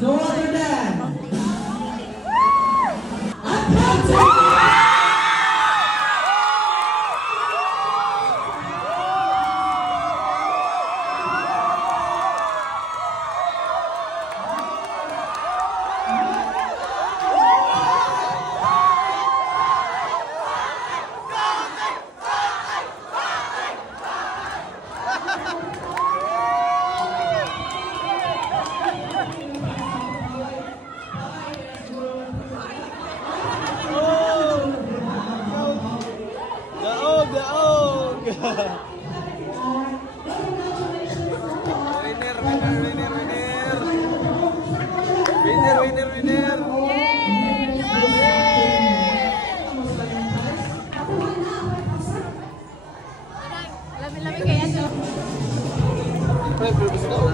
no other than Accounting!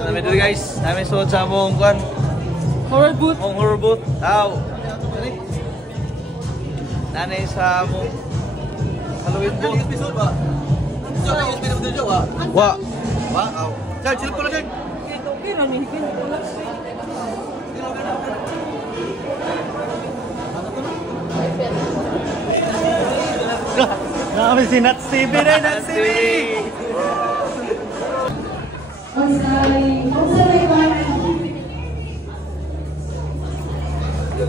Lamin guys, namin suot sa among kuan. Horror booth. Among horror booth. Aw. Nanay sa among Halloween booth. Episode ba? Sa yung episode jo wa. Wa. Wa. Aw. Chal, chill pala dyan. Okay ra ni kin. Grabe si Nats TV rin, Nats TV.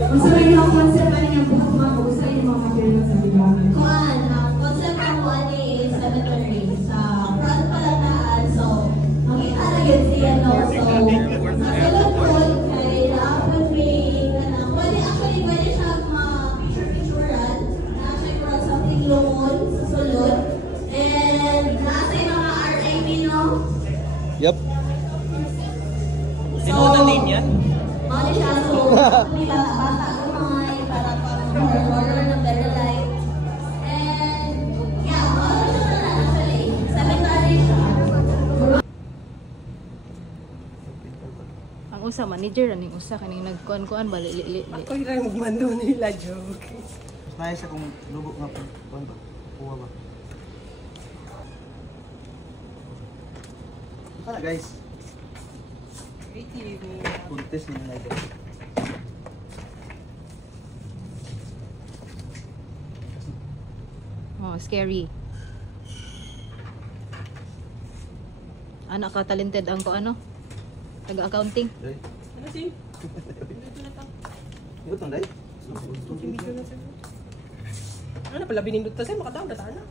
Unsay yung concept ba niya buhok mga usay yung mga material sa bilang? Kuan, ang concept ng kuan is cemetery sa front palataan. So, makita na yun siya, no? So, sa lungkod, kay dapat may, pwede siya ma-picture-picturean. Na-picturean something lumon sa sulod. And, nasa yung mga RIP, no? Yup. Sinuotan din yan? Mali siya, so, may bata-bata umay, para horror ng better life. And, yeah, mali siya na actually. Cemetery siya. Ang usa manager aning usa kaning nagkuan-kuan bali. Ako rin magmando nila joke. Mas nice akong lubog nga pa. Kuan ba? Kuha ba? Ano guys? Puntis niya na ito. Oh, scary. Anak ka talented ang ko ano? Taga-accounting. Ano sim? Ito day? Ano pala binindot ta sa makataon na sana?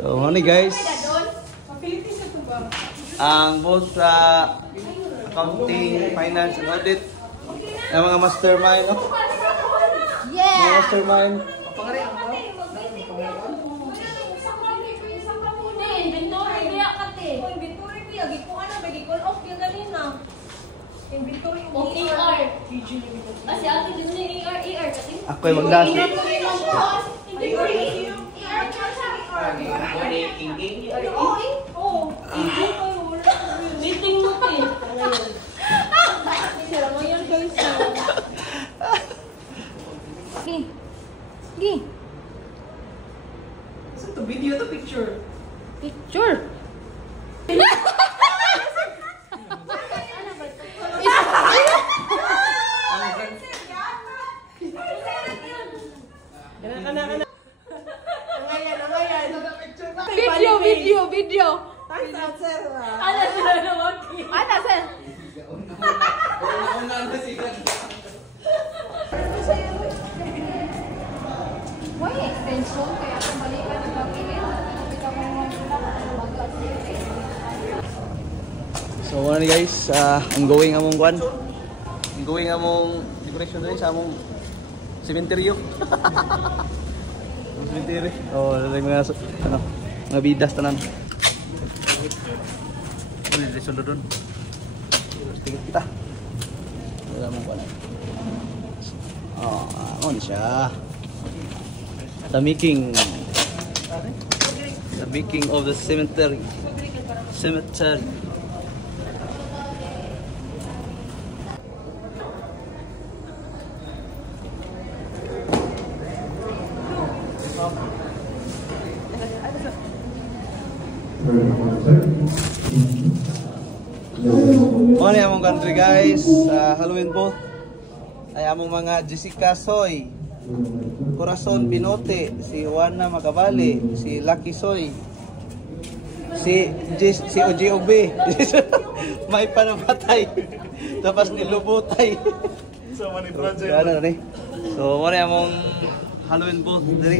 So, honey guys. Ang both sa accounting, finance, and audit. Ang mga mastermind, no? Yeah! Mga mastermind. Ako'y magdasi. Gi. Saan to video to picture? Picture. Video. Ana sila na waki. Ana sir. Why extension kaya kung balikan ng pagpili? So, ano guys, ang going among kwan. Ang going among decoration rin sa among sementeryo. Sementeryo. Oh, mga ano, mga bidas tanan. Ano yung lesson doon? Tingin kita. Wala mong kwan. Oh, ano siya? The making of the cemetery. Ano yung among country guys, Halloween po ay among mga Jessica Soy, Corazon Pinote, si Juana Macabali, si Lucky Soy, si OGOB, may panamatay, tapos nilubutay. So, ano na so, ano yung among Halloween po, dali.